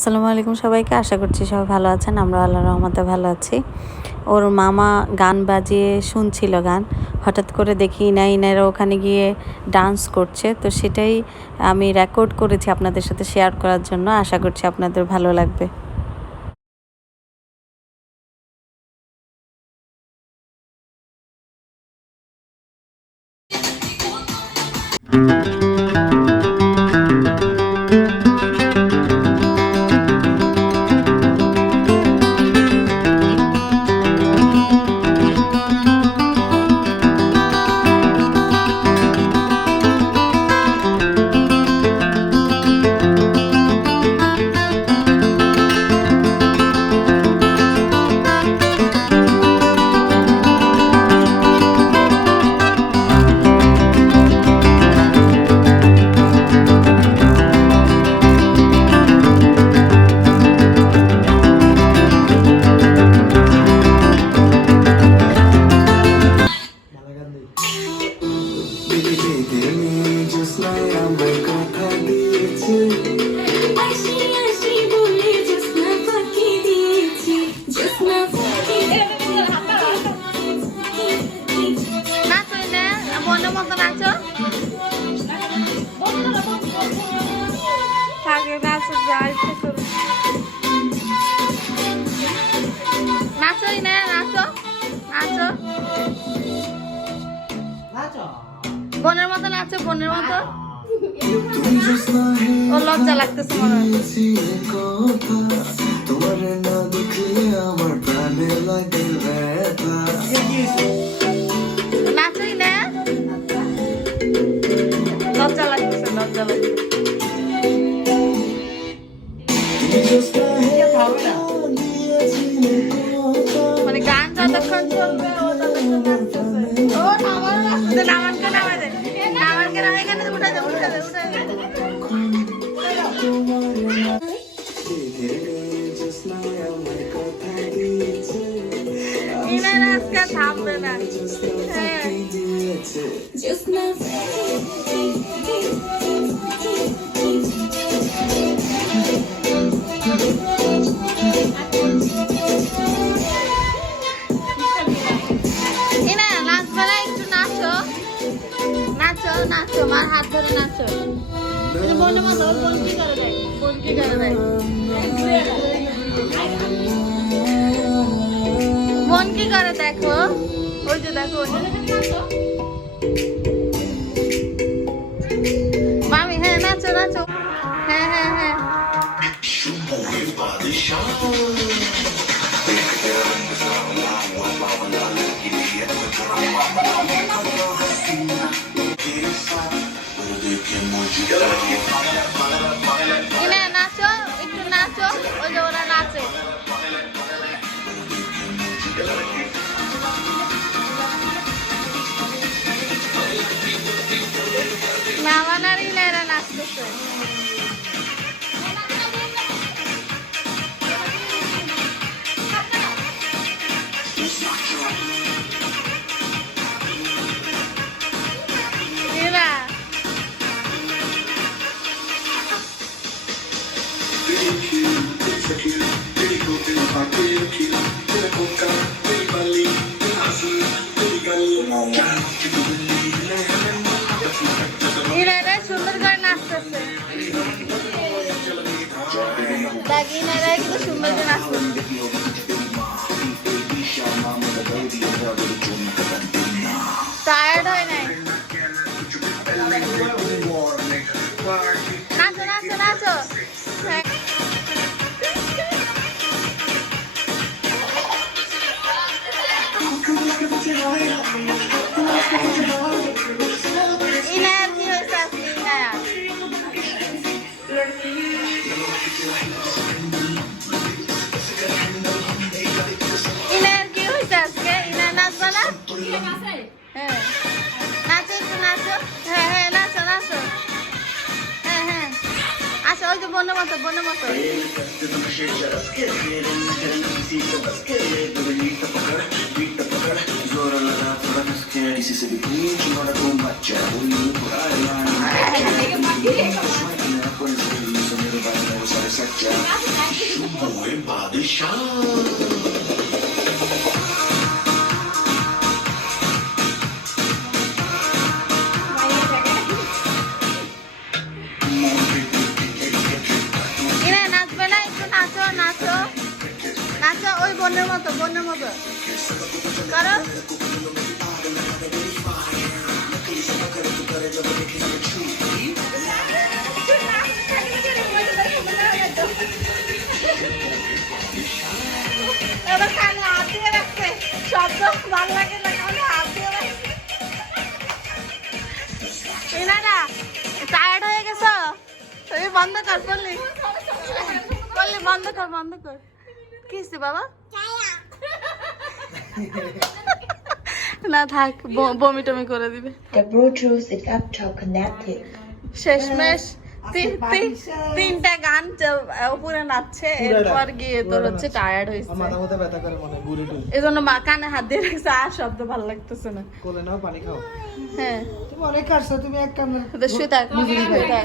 আসসালামু আলাইকুম সবাইকে, আশা করছি সবাই ভালো আছেন, আমরা আল্লাহ রহমতে ভালো আছি। ওর মামা গান বাজিয়ে শুনছিল গান, হঠাৎ করে দেখি ইনা ইনারা ওখানে গিয়ে ডান্স করছে, তো সেটাই আমি রেকর্ড করেছি আপনাদের সাথে শেয়ার করার জন্য, আশা করছি আপনাদের ভালো লাগবে। আসি আসি বলে জোসনা দিয়েছি। নাচো না মনের মতো নাচো। থাকে নাচো যাই নাচোই না নাচো নাচো। বোনের মতো নাচো বোনের মতো। ও লজ্জা লাগতেছে মনে হয়। নাচোই না। লজ্জা লাগতেছে লজ্জা লাগতেছে। একটু নাচো। মার হাত ধরে নাচো। বোনের মতো বোন কি করে দেখ বোন কি করে দেখ বোন কি করে দেখো? ওই যে দেখো হ্যাঁ হ্যাঁ হ্যাঁ ইনা ইনা ইনারা সুন্দর করে নাচতেছে টায়ার্ড হয় নাই হ্যাঁ হ্যাঁ নাচো নাচো। হ্যাঁ হ্যাঁ। আচ্ছা ওই তো বন্য মতো বন্য মতো। Si করো। এবার কানে হাত দিয়ে রাখছে। শব্দ ভালো লাগে না, কানে হাত দিয়ে রাখছে। ইনারা টায়ার্ড হয়ে গেছো? তুমি বন্ধ কর করলি করলি বন্ধ কর বন্ধ কর। কি বাবা? না থাক বমি টমি করে দিবে। The Bluetooth is up to connected. শেষমেশ তিন- তিন- তিনটা গান উপরে নাচছে এরপর গিয়ে তোর হচ্ছে টায়ার্ড হয়েছে। মাথা মাথা ব্যথা করে মনে বুড়ি টুড়ি এই জন্য মা কানে হাত দিয়ে রাখছে আর শব্দ ভালো লাগতেছে না। কোলে নাও পানি খাও। হ্যাঁ। তুমি অনেক কাটছো তুমি এক কামড় শুয়ে থাক শুয়ে থাক।